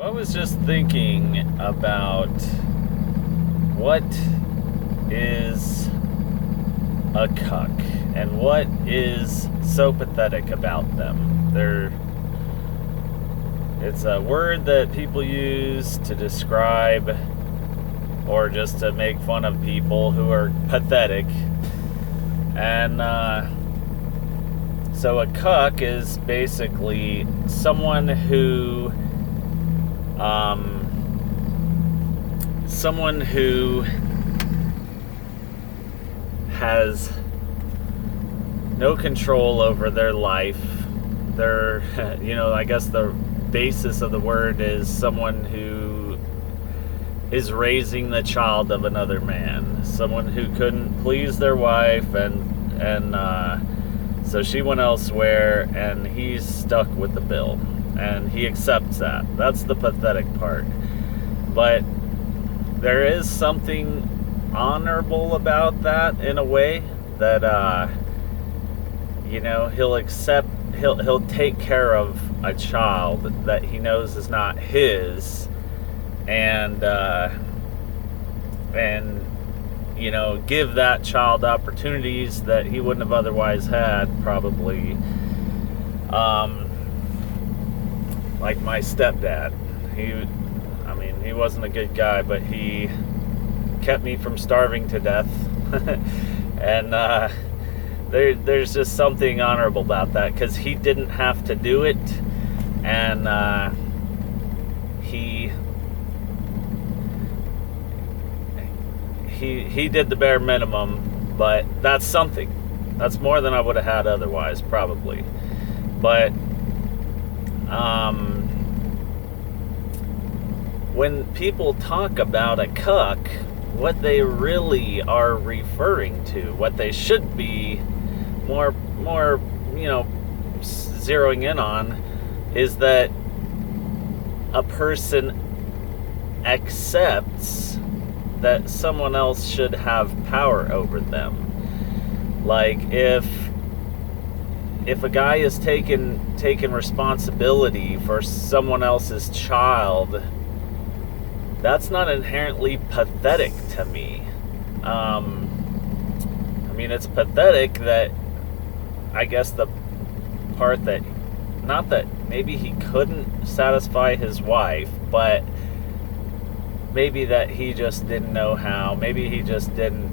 I was just thinking about what is a cuck and what is so pathetic about them. It's a word that people use to describe or just to make fun of people who are pathetic. And so a cuck is basically someone who has no control over their life. I guess the basis of the word is someone who is raising the child of another man. Someone who couldn't please their wife, and so she went elsewhere, and he's stuck with the bill. And he accepts that. That's the pathetic part. But there is something honorable about that in a way that he'll take care of a child that he knows is not his, and give that child opportunities that he wouldn't have otherwise had, probably. Like my stepdad. He wasn't a good guy, but he kept me from starving to death. And there's just something honorable about that, because he didn't have to do it, and he did the bare minimum, but that's something. That's more than I would have had otherwise, probably. But when people talk about a cuck, what they really are referring to, what they should be more zeroing in on, is that a person accepts that someone else should have power over them. Like if a guy is taking responsibility for someone else's child, that's not inherently pathetic to me. It's pathetic that, I guess, the part that, not that maybe he couldn't satisfy his wife, but maybe that he just didn't know how. Maybe he just didn't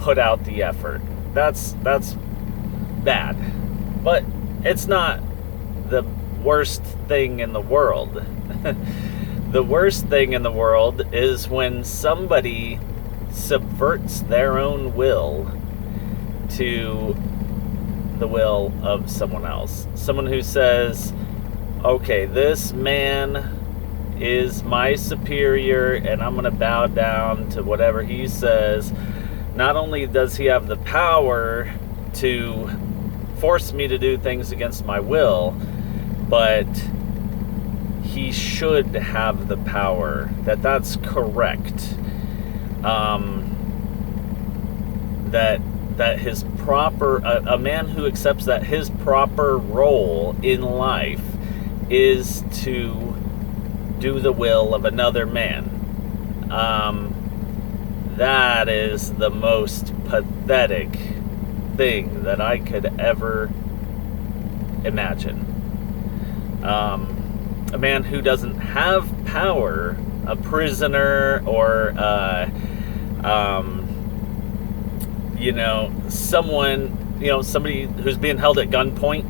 put out the effort. That's bad. But it's not the worst thing in the world. The worst thing in the world is when somebody subverts their own will to the will of someone else. Someone who says, okay, this man is my superior and I'm going to bow down to whatever he says. Not only does he have the power to force me to do things against my will, but he should have the power. That's correct. That his proper, a man who accepts that his proper role in life is to do the will of another man. That is the most pathetic thing that I could ever imagine. A man who doesn't have power, a prisoner, or somebody who's being held at gunpoint.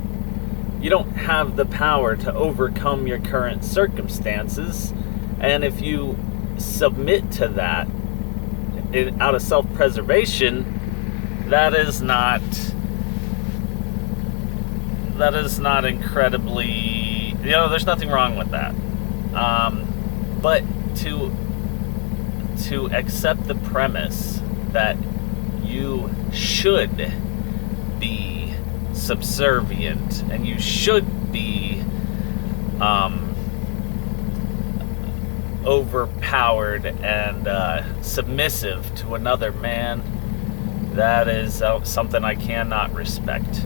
You don't have the power to overcome your current circumstances, and if you submit to that out of self-preservation, that is not incredibly, there's nothing wrong with that. But to accept the premise that you should be subservient and you should be overpowered and submissive to another man, that is something I cannot respect.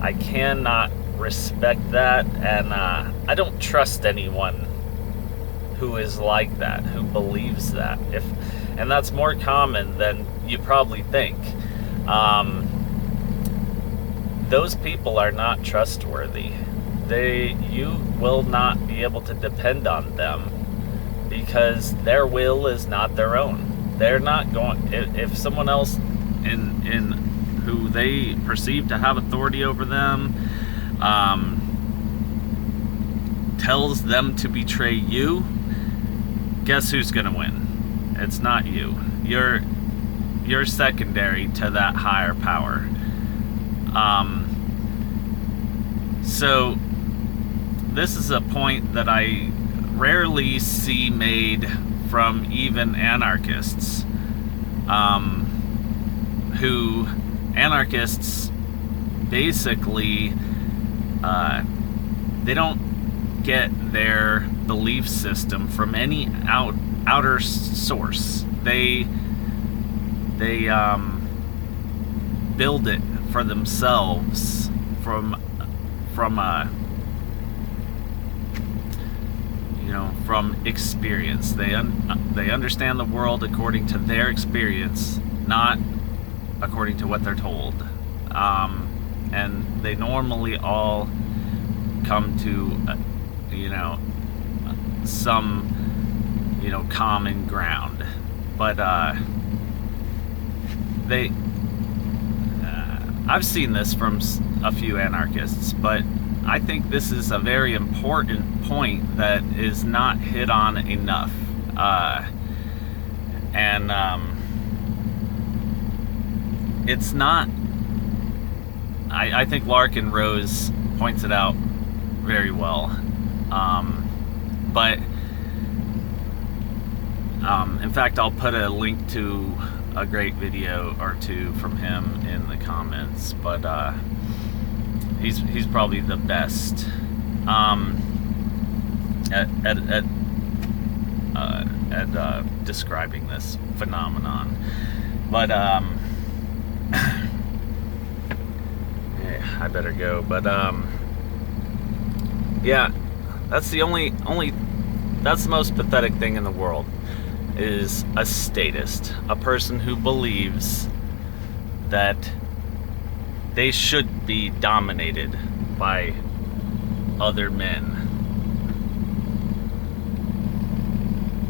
I cannot respect that, and I don't trust anyone who is like that, who believes that. And that's more common than you probably think. Those people are not trustworthy. You will not be able to depend on them because their will is not their own. They're not going. If someone else in who they perceive to have authority over them tells them to betray you, guess who's gonna win? It's not you. You're secondary to that higher power. So this is a point that I rarely see made from even anarchists, who anarchists basically they don't get their belief system from any outer source. They build it for themselves from experience. They understand the world according to their experience, not according to what they're told. And they normally all come to some common ground, but I've seen this from a few anarchists, but I think this is a very important point that is not hit on enough. It's not. I think Larkin Rose points it out very well. But in fact, I'll put a link to a great video or two from him in the comments. But he's probably the best at describing this phenomenon. But I better go. But yeah, that's the that's the most pathetic thing in the world, is a statist, a person who believes that they should be dominated by other men.